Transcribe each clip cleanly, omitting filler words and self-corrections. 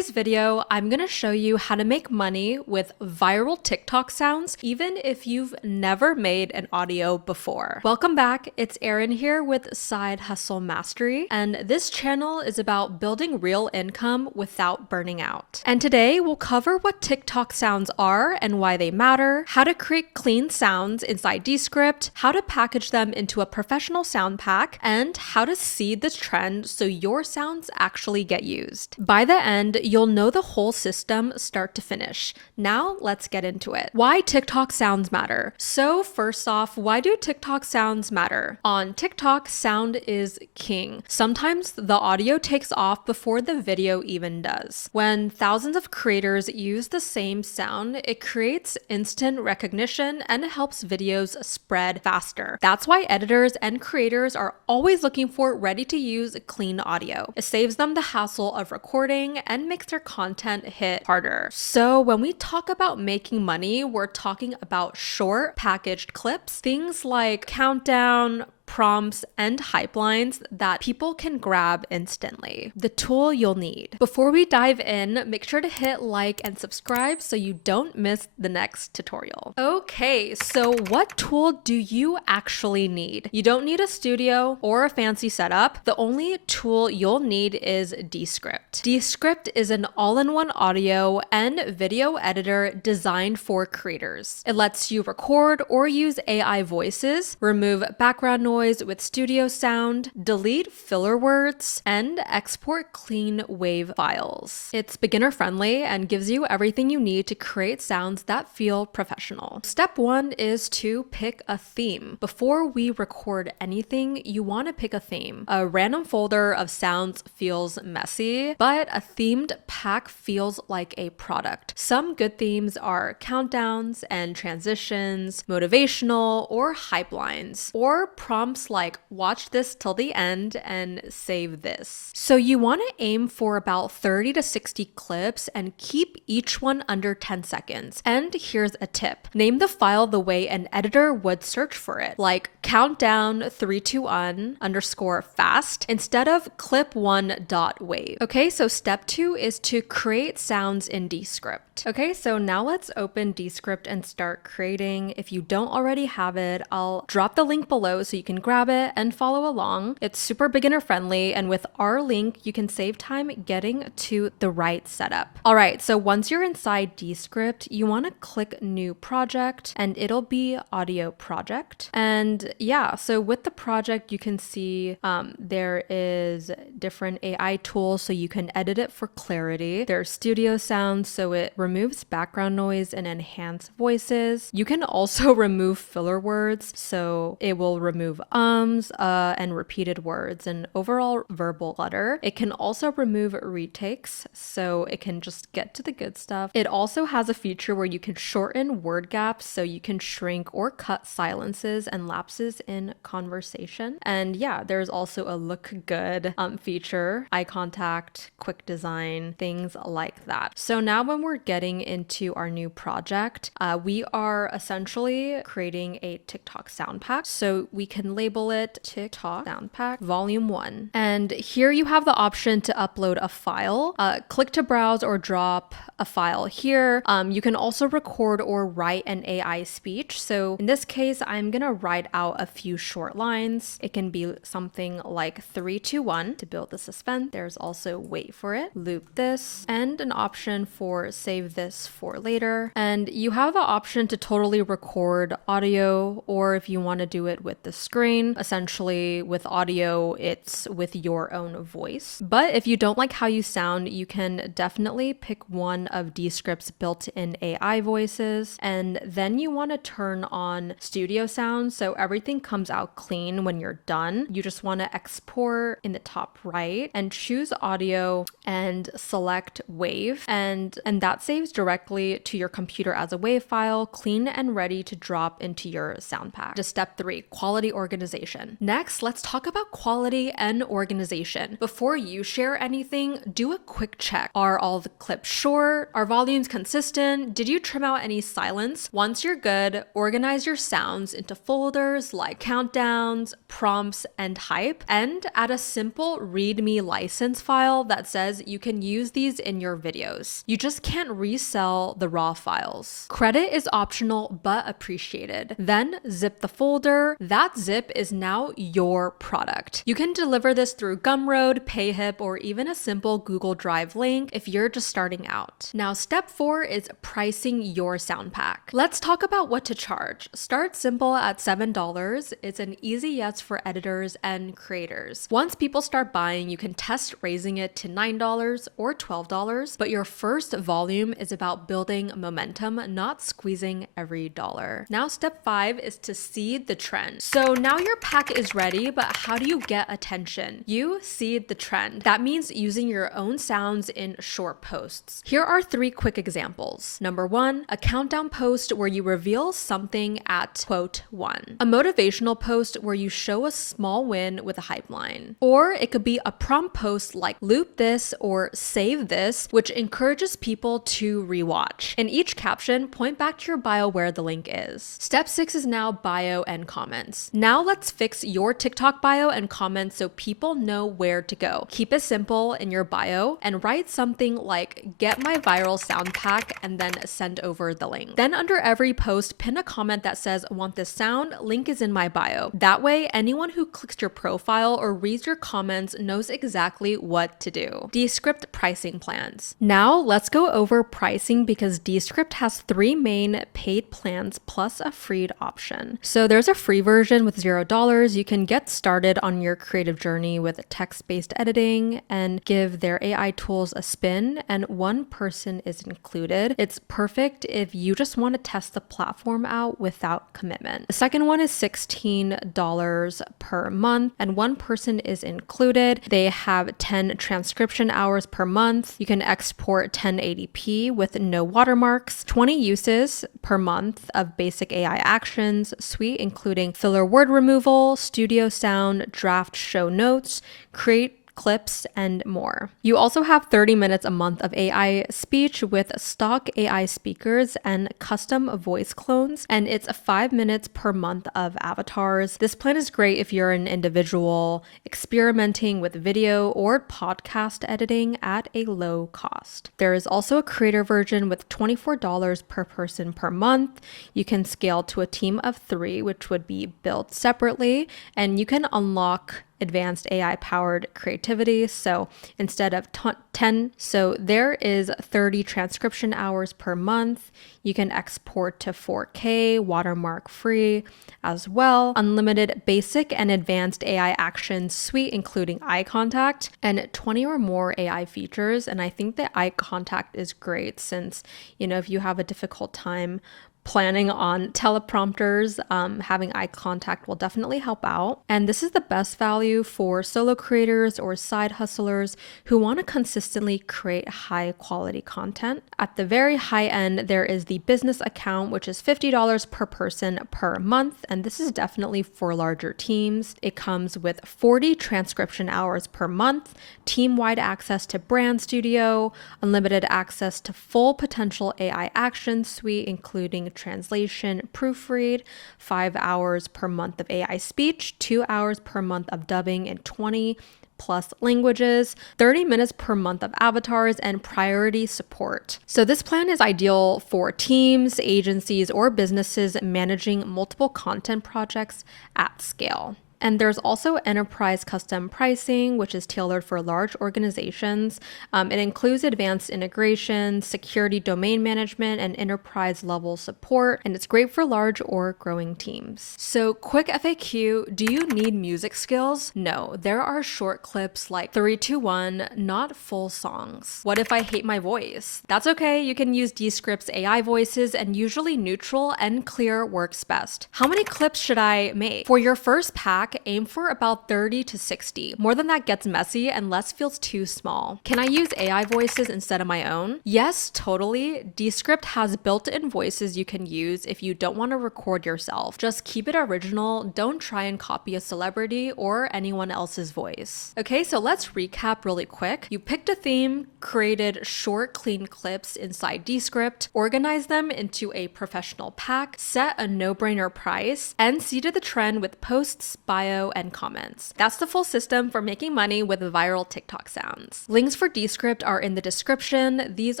today's video, I'm gonna show you how to make money with viral TikTok sounds, even if you've never made an audio before. Welcome back, it's Erin here with Side Hustle Mastery, and this channel is about building real income without burning out. And today we'll cover what TikTok sounds are and why they matter, how to create clean sounds inside Descript, how to package them into a professional sound pack, and how to seed this trend so your sounds actually get used. By the end, you'll know the whole system start to finish. Now let's get into it. Why TikTok sounds matter. So first off, why do TikTok sounds matter? On TikTok, sound is king. Sometimes the audio takes off before the video even does. When thousands of creators use the same sound, it creates instant recognition and it helps videos spread faster. That's why editors and creators are always looking for ready-to-use clean audio. It saves them the hassle of recording and makes their content hit harder. So when we talk about making money, we're talking about short packaged clips, things like countdown, prompts, and hype lines that people can grab instantly. The tool you'll need. Before we dive in, make sure to hit like and subscribe so you don't miss the next tutorial. Okay, so what tool do you actually need? You don't need a studio or a fancy setup. The only tool you'll need is Descript. Descript is an all-in-one audio and video editor designed for creators. It lets you record or use AI voices, remove background noise with studio sound, delete filler words, and export clean WAV files. It's beginner friendly and gives you everything you need to create sounds that feel professional. Step one is to pick a theme. Before we record anything, you want to pick a theme. A random folder of sounds feels messy, but a themed pack feels like a product. Some good themes are countdowns and transitions, motivational or hype lines, or prompts like watch this till the end and save this. So you want to aim for about 30 to 60 clips and keep each one under 10 seconds. And here's a tip. Name the file the way an editor would search for it, like countdown 321 underscore fast instead of clip1.wave. Okay, so step two is to create sounds in Descript. Okay, so now let's open Descript and start creating. If you don't already have it, I'll drop the link below so you can grab it and follow along. It's super beginner friendly, and with our link, you can save time getting to the right setup. All right, so once you're inside Descript, you want to click new project and it'll be audio project. And yeah, so with the project, you can see there is different AI tools so you can edit it for clarity. There's studio sounds, so it removes background noise and enhance voices. You can also remove filler words, so it will remove and repeated words and overall verbal clutter. It can also remove retakes, so it can just get to the good stuff. It also has a feature where you can shorten word gaps, so you can shrink or cut silences and lapses in conversation. And yeah, there's also a look good feature, eye contact, quick design, things like that. So now when we're getting into our new project, we are essentially creating a TikTok sound pack. So we can label it TikTok Sound Pack Volume 1. And here you have the option to upload a file. Click to browse or drop a file here. You can also record or write an AI speech. So in this case, I'm gonna write out a few short lines. It can be something like 3, 2, 1 to build the suspense. There's also wait for it, loop this, and an option for save this for later. And you have the option to totally record audio, or if you want to do it with the screen. Essentially, with audio, it's with your own voice. But if you don't like how you sound, you can definitely pick one of Descript's built-in AI voices, and then you want to turn on studio sound so everything comes out clean when you're done. You just want to export in the top right and choose audio and select wave, and that saves directly to your computer as a wave file, clean and ready to drop into your sound pack. Just step 3, quality organization. organization. Next, let's talk about quality and organization. Before you share anything, do a quick check. Are all the clips short? Are volumes consistent? Did you trim out any silence? Once you're good, organize your sounds into folders like countdowns, prompts, and hype, and add a simple README license file that says you can use these in your videos. You just can't resell the raw files. Credit is optional but appreciated. Then zip the folder. That zip is now your product. You can deliver this through Gumroad, Payhip, or even a simple Google Drive link if you're just starting out. Now, step 4 is pricing your sound pack. Let's talk about what to charge. Start simple at $7. It's an easy yes for editors and creators. Once people start buying, you can test raising it to $9 or $12, but your first volume is about building momentum, not squeezing every dollar. Now, step 5 is to seed the trend. So now your pack is ready, but how do you get attention? You seed the trend. That means using your own sounds in short posts. Here are 3 quick examples. Number 1, a countdown post where you reveal something at quote 1. A motivational post where you show a small win with a hype line. Or it could be a prompt post like loop this or save this, which encourages people to rewatch. In each caption, point back to your bio where the link is. Step 6 is now bio and comments. Now let's fix your TikTok bio and comments so people know where to go. Keep it simple in your bio and write something like get my viral sound pack and then send over the link. Then under every post, pin a comment that says want this sound, link is in my bio. That way, anyone who clicks your profile or reads your comments knows exactly what to do. Descript pricing plans. Now let's go over pricing because Descript has 3 main paid plans plus a free option. So there's a free version with $0. You can get started on your creative journey with text-based editing and give their AI tools a spin, and 1 person is included. It's perfect if you just want to test the platform out without commitment. The second one is $16 per month, and 1 person is included. They have 10 transcription hours per month. You can export 1080p with no watermarks, 20 uses per month of basic AI actions suite, including filler word removal, studio sound, draft show notes, create clips, and more. You also have 30 minutes a month of AI speech with stock AI speakers and custom voice clones, and it's 5 minutes per month of avatars. This plan is great if you're an individual experimenting with video or podcast editing at a low cost. There is also a creator version with $24 per person per month. You can scale to a team of 3, which would be built separately, and you can unlock advanced AI powered creativity. So instead of 10, so there is 30 transcription hours per month. You can export to 4K, watermark free as well. Unlimited basic and advanced AI actions suite, including eye contact, and 20 or more AI features. And I think that eye contact is great since, if you have a difficult time planning on teleprompters, having eye contact will definitely help out. And this is the best value for solo creators or side hustlers who want to consistently create high quality content. At the very high end, there is the business account, which is $50 per person per month. And this is definitely for larger teams. It comes with 40 transcription hours per month, team-wide access to Brand Studio, unlimited access to full potential AI action suite, including translation, proofread, 5 hours per month of AI speech, 2 hours per month of dubbing in 20 plus languages, 30 minutes per month of avatars, and priority support. So this plan is ideal for teams, agencies, or businesses managing multiple content projects at scale. And there's also enterprise custom pricing, which is tailored for large organizations. It includes advanced integration, security domain management, and enterprise level support. And it's great for large or growing teams. So quick FAQ, do you need music skills? No, there are short clips like 3, 2, 1, not full songs. What if I hate my voice? That's okay, you can use Descript's AI voices, and usually neutral and clear works best. How many clips should I make? For your first pack, pack, aim for about 30 to 60. More than that gets messy and less feels too small. Can I use AI voices instead of my own? Yes, totally. Descript has built-in voices you can use if you don't want to record yourself. Just keep it original, don't try and copy a celebrity or anyone else's voice. Okay, so let's recap really quick. You picked a theme, created short, clean clips inside Descript, organized them into a professional pack, set a no-brainer price, and seeded the trend with posts, bio, and comments. That's the full system for making money with viral TikTok sounds. Links for Descript are in the description. These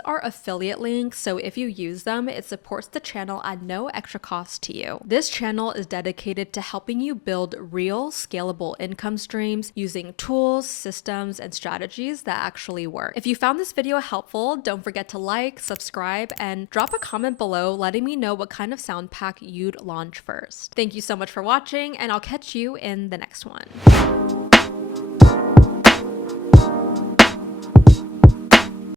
are affiliate links, so if you use them, it supports the channel at no extra cost to you. This channel is dedicated to helping you build real, scalable income streams using tools, systems, and strategies that actually work. If you found this video helpful, don't forget to like, subscribe, and drop a comment below letting me know what kind of sound pack you'd launch first. Thank you so much for watching, and I'll catch you in the next one.